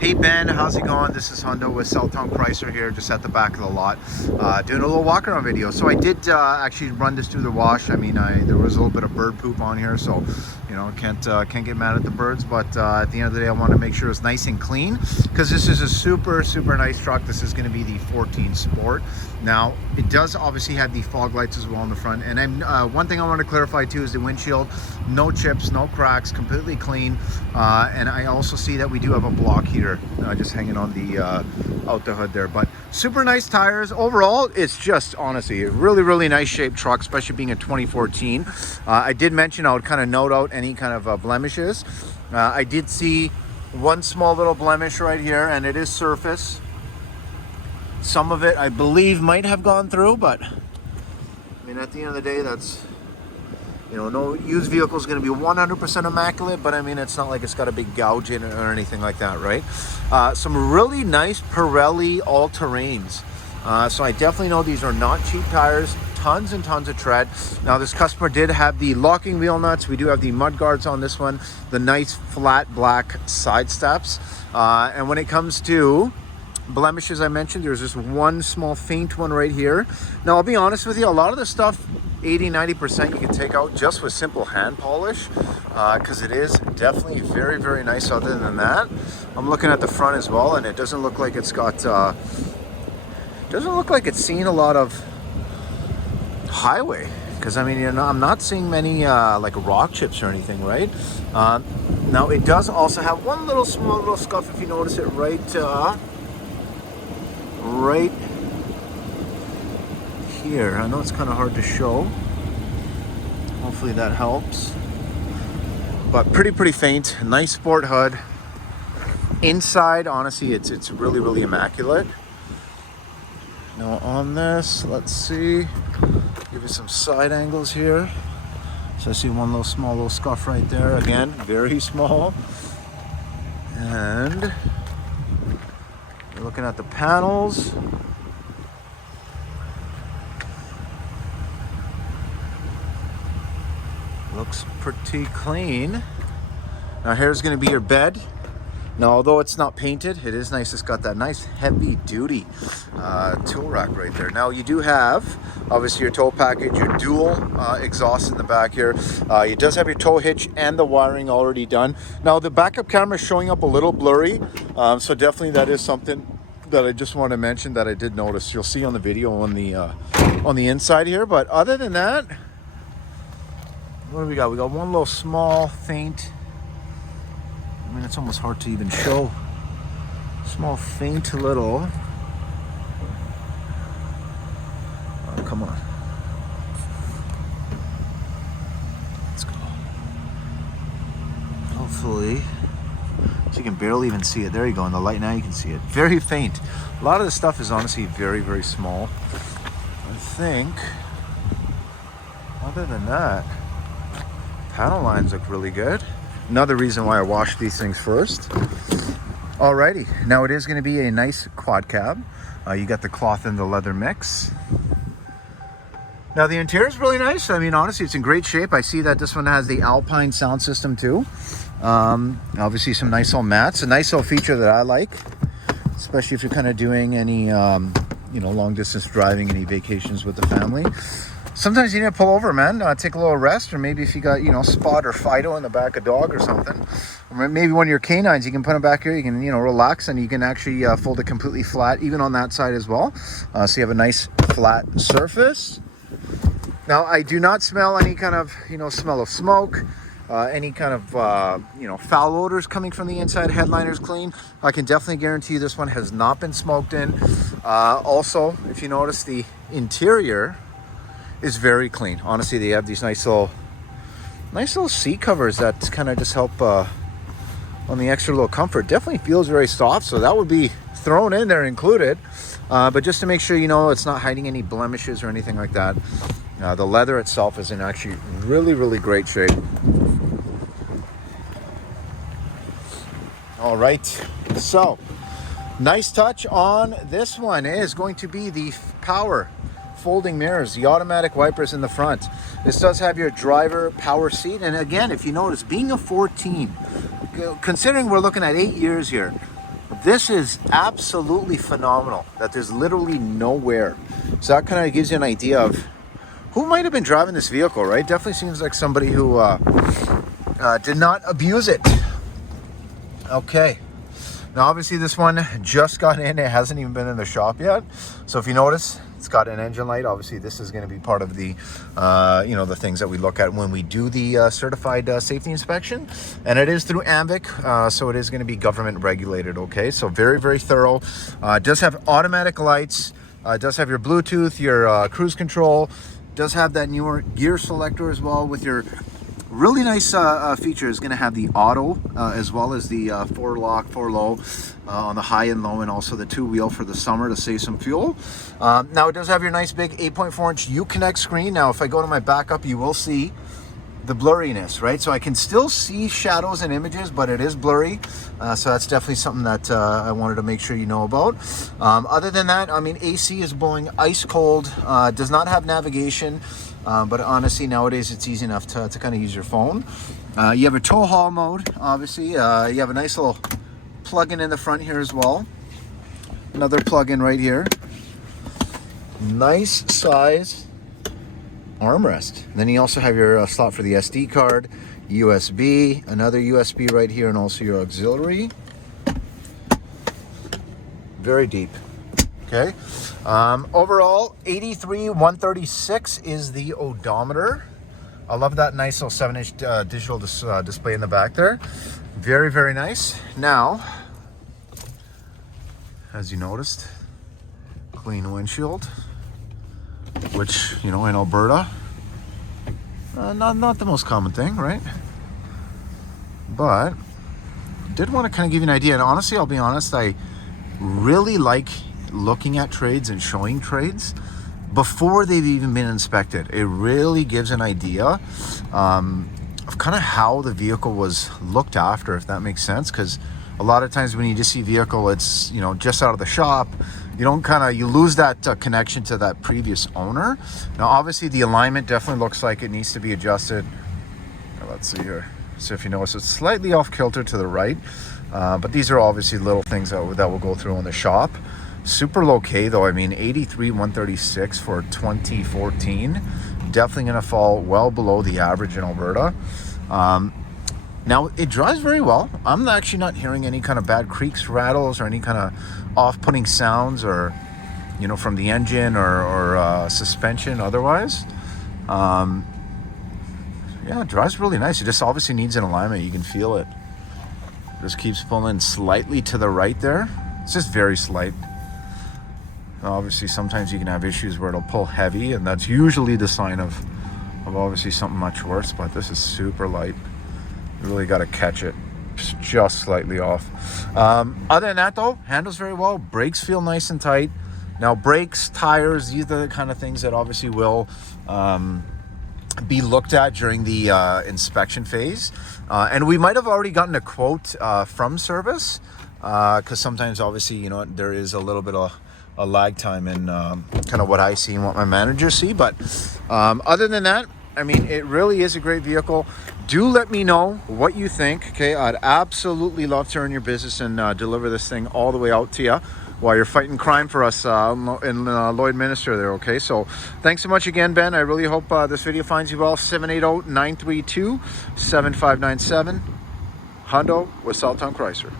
Hey Ben, how's it going? This is Hundo with Celltown Chrysler here, just at the back of the lot, doing a little walk around video. So I did actually run this through the wash. I mean, there was a little bit of bird poop on here, so you know, can't get mad at the birds. But at the end of the day, I want to make sure it's nice and clean because this is a super nice truck. This is going to be the 14 Sport. Now, it does obviously have the fog lights as well in the front. And one thing I want to clarify too is the windshield, no chips, no cracks, completely clean. And I also see that we do have a block heater just hanging on the out the hood there. But super nice tires overall. It's just honestly a really nice shaped truck, especially being a 2014. I did mention I would kind of note out any kind of blemishes. I did see one small little blemish right here, and it is surface. Some of it I believe might have gone through, but I mean, at the end of the day, that's, you know, no used vehicle is going to be 100% immaculate, but I mean, it's not like it's got a big gouge in it or anything like that, right? Some really nice Pirelli all-terrains. So I definitely know these are not cheap tires, tons and tons of tread. Now, this customer did have the locking wheel nuts. We do have the mud guards on this one, the nice flat black side steps. And when it comes to blemishes, I mentioned there's just one small faint one right here. Now, I'll be honest with you, a lot of the stuff 80-90% you can take out just with simple hand polish, because it is definitely very nice. Other than that, I'm looking at the front as well, and it doesn't look like it's got doesn't look like it's seen a lot of highway, because I mean, you know, I'm not seeing many like rock chips or anything, right? Now, it does also have one small little scuff, if you notice it, right here. I know it's kind of hard to show. Hopefully that helps. But pretty faint. Nice sport hood. Inside, honestly, it's really immaculate. Now on this, let's see. Give you some side angles here. So I see one small little scuff right there. Again, very small. And you're looking at the panels. Looks pretty clean. Now here's going to be your bed. Now, although it's not painted, it is nice. It's got that nice heavy duty tool rack right there. Now, you do have obviously your tow package, your dual exhaust in the back here. It does have your tow hitch and the wiring already done. Now, the backup camera is showing up a little blurry, so definitely that is something that I just want to mention that I did notice. You'll see on the video on the inside here. But other than that, what do we got? We got one little small faint. I mean, it's almost hard to even show. Small faint little. Oh, come on. Let's go. Hopefully. So you can barely even see it. There you go. In the light now you can see it. Very faint. A lot of this stuff is honestly very small. I think, other than that, panel lines look really good. Another reason why I wash these things first. Alrighty, now it is going to be a nice quad cab. You got the cloth and the leather mix. Now the interior is really nice. I mean, honestly, it's in great shape. I see that this one has the Alpine sound system too. Obviously some nice old mats. A nice little feature that I like, especially if you're kind of doing any, you know, long distance driving, any vacations with the family. Sometimes you need to pull over, man, take a little rest, or maybe if you got, you know, Spot or Fido in the back, a dog or something, or maybe one of your canines, you can put them back here, you can, you know, relax, and you can actually fold it completely flat, even on that side as well. So you have a nice flat surface. Now, I do not smell any kind of, you know, smell of smoke, any kind of, you know, foul odors coming from the inside. Headliner's clean. I can definitely guarantee you this one has not been smoked in. Also, if you notice, the interior is very clean. Honestly, they have these nice little seat covers that kind of just help on the extra little comfort. Definitely feels very soft, so that would be thrown in there included. But just to make sure, you know, it's not hiding any blemishes or anything like that. The leather itself is in actually really great shape. All right, so nice touch on this one is going to be the power folding mirrors, the automatic wipers in the front. This does have your driver power seat, and again, if you notice, being a 14, considering we're looking at 8 years here, This is absolutely phenomenal that there's literally no wear. So that kind of gives you an idea of who might have been driving this vehicle, right? Definitely seems like somebody who did not abuse it. Okay. Now, obviously, this one just got in. It hasn't even been in the shop yet. So if you notice, it's got an engine light. Obviously, this is going to be part of the, you know, the things that we look at when we do the certified safety inspection. And it is through AMVIC, so it is going to be government regulated, okay? So very, very thorough. It does have automatic lights. It does have your Bluetooth, your cruise control. It does have that newer gear selector as well with your really nice feature. Is going to have the auto as well as the 4 low on the high and low, and also the 2-wheel for the summer to save some fuel. Now it does have your nice big 8.4-inch Uconnect screen. Now if I go to my backup, you will see the blurriness, right? So I can still see shadows and images, but it is blurry. So that's definitely something that I wanted to make sure you know about. Other than that, I mean, AC is blowing ice cold, does not have navigation. But honestly, nowadays it's easy enough to kind of use your phone. You have a tow haul mode, obviously. You have a nice little plug-in in the front here as well. Another plug-in right here. Nice size armrest. Then you also have your slot for the SD card, USB, another USB right here, and also your auxiliary. Very deep. Okay. Overall, 83,136 is the odometer. I love that nice little 7-inch digital display in the back there. Very, very nice. Now, as you noticed, clean windshield, which, you know, in Alberta, not the most common thing, right? But did want to kind of give you an idea. And honestly, I'll be honest, I really like looking at trades and showing trades before they've even been inspected. It really gives an idea of kind of how the vehicle was looked after, if that makes sense. Because a lot of times when you just see vehicle, it's, you know, just out of the shop, you lose that connection to that previous owner. Now obviously the alignment definitely looks like it needs to be adjusted. Let's see here. So if you notice, it's slightly off kilter to the right, but these are obviously little things that will go through in the shop. Super low K though. I mean, 83,136 for 2014. Definitely going to fall well below the average in Alberta. Now it drives very well. I'm actually not hearing any kind of bad creaks, rattles, or any kind of off-putting sounds, or, you know, from the engine or suspension otherwise. Yeah, it drives really nice. It just obviously needs an alignment. You can feel it. Just keeps pulling slightly to the right there. It's just very slight. Obviously, sometimes you can have issues where it'll pull heavy, and that's usually the sign of obviously something much worse. But this is super light. You really got to catch it. Just slightly off. Other than that, though, handles very well. Brakes feel nice and tight. Now, brakes, tires, these are the kind of things that obviously will be looked at during the inspection phase. And we might have already gotten a quote from service, because sometimes, obviously, you know, there is a little bit of a lag time in kind of what I see and what my managers see. But other than that, I mean, it really is a great vehicle. Do let me know what you think. Okay, I'd absolutely love to earn your business and deliver this thing all the way out to you while you're fighting crime for us in Lloydminster there. Okay, so thanks so much again, Ben. I really hope this video finds you well. 780-932-7597. Hundo with Southtown Chrysler.